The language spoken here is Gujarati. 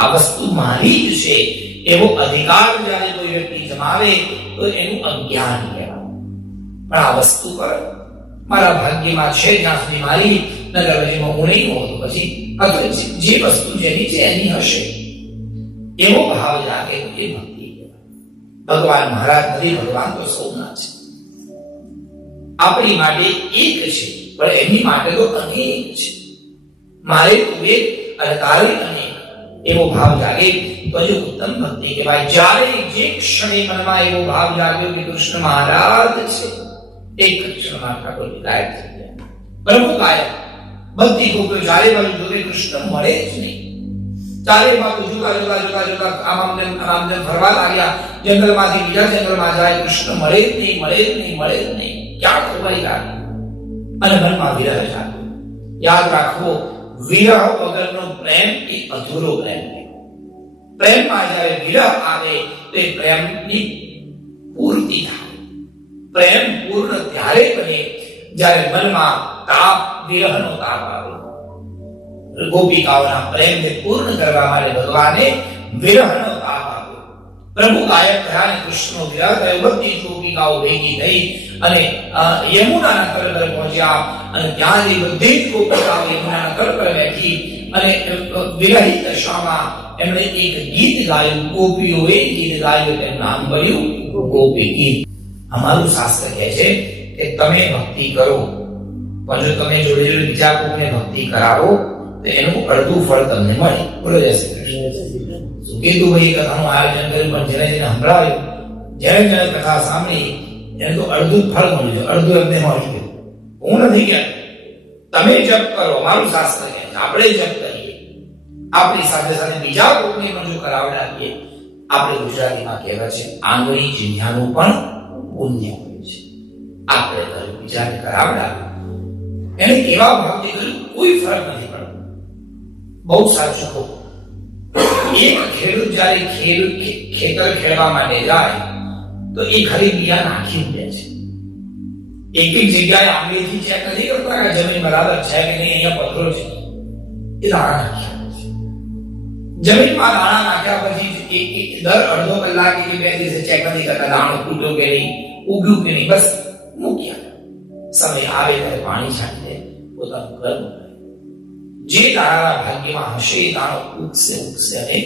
આ વસ્તુ મારી જ છે એવો અધિકાર જ્યારે કોઈ વ્યક્તિ જમાવે તો એનું અજ્ઞાન કહેવાય. પણ આ વસ્તુ પર મારા ભાગ્યમાં છે જ્યાં સુધી મારી નગર પછી હું નહીં હોઉં પછી જે વસ્તુ જેની છે એની હશે એવો ભાવ લાગે તો એ ભક્તિ કહેવાય. ભગવાન મહારાજ નથી, ભગવાન તો સૌના છે. આપણી માટે એક છે પણ એની માટે તો અનેક છે. મારે તું એક અને તારે અનેક એવો ભાવ જાગે તો જે ઉત્તમ ભક્તિ કહેવાય. જ્યારે જે ક્ષણે મનમાં એવો ભાવ જાગ્યો કે કૃષ્ણ મહારાજ છે, એક ક્ષણમાં ઠાકોર ગાયબ થઈ ગયા. પ્રભુ ગાયબ. બધી ગોપીઓ ચારે બાજુ જોવે, કૃષ્ણ મળે જ નહીં. ચારે બાજુ જોતા આમ ફરવા લાગ્યા. જંગલમાંથી બીજા જંગલમાં જાય, કૃષ્ણ મળે જ નહીં. ક્યાં ખોવાઈ ગયા? અને મનમાં વિરહ જાગ્યો. યાદ રાખવો, વિરહ વગરનો પ્રેમ એ અધૂરો પ્રેમ છે. પ્રેમમાં જ્યારે વિરહ આવે તો એ પ્રેમની પૂર્તિ થાય. પ્રેમ પૂર્ણ ત્યારે બને જ્યારે મનમાં તાપ, વિરહનો તાપ આવે. ગોપિકાઓના પ્રેમને પૂર્ણ કરવા માટે ભગવાને વિરહનો તાપ આપ્યો. પ્રભુ ગાયબ થયા અને કૃષ્ણનો વિરહ થયો. બધી ગોપિકાઓ ભેગી થઈ અને યમુનાના તટ પર પહોંચ્યા અને ત્યાં જે બધી જ ગોપિકાઓ યમુનાના તટ પર બેઠી અને વિરહિત દશામાં એમણે એક ગીત ગાયું. ગોપીઓએ ગીત ગાયું, તેનું નામ પડ્યું ગોપી ગીત. અમારું શાસ્ત્ર કહે છે કે તમે ભક્તિ કરો, પણ જો તમે જોડે જોડે બીજા કોઈને ભક્તિ કરાવો તો એનું અડધું ફળ તમને મળે. બોલો જય શ્રી કૃષ્ણ. સુકેતુભાઈ કથાનું આયોજન કર્યું, પણ જેને સંભળાવ્યું, જેને કથા સાંભળી એને તો અડધું ફળ મળ્યું છે, અડધું એમને મળી ગયું. હું નથી કહેતો, તમે જપ કરો, અમારું શાસ્ત્ર કહે છે આપણે જપ કરીએ, આપણી સાથે સાથે બીજા કોઈને પણ જો કરાવડાવીએ. આપણે ગુજરાતીમાં કહેવાય છે આંગળી ચીંધ્યાનું પણ પુણ્ય હોય છે. આપણે કર્યું, બીજાને કરાવડાવ્યું, એને કેવા ભાવથી કર્યું કોઈ ફરક નથી પડતો. બહુ સાચું કહું, એક ખેડૂત જ્યારે ખેતર ખેડવા માટે જાય તો એ ખાલી બિયા નાખી દે છે. એક જગ્યાએ આંગળીથી ચેક નથી કરતા કે જમીન બરાબર છે કે નહીં, અહીંયા પથ્થરો છે. એ દાણા નાખ્યા છે. જમીનમાં દાણા નાખ્યા પછી દર અડધો કલાક કે 2 દિવસે ચેક નથી કરતા દાણો તૂટ્યો કે નહીં, ઉગ્યું કે નહીં, બસ મૂક્યા. સમય આવે ત્યારે પાણી છાંટી દે, પોતાનું ઘર. જે તારા ભાગ્યમાં હશે એ તારો ઉગશે અને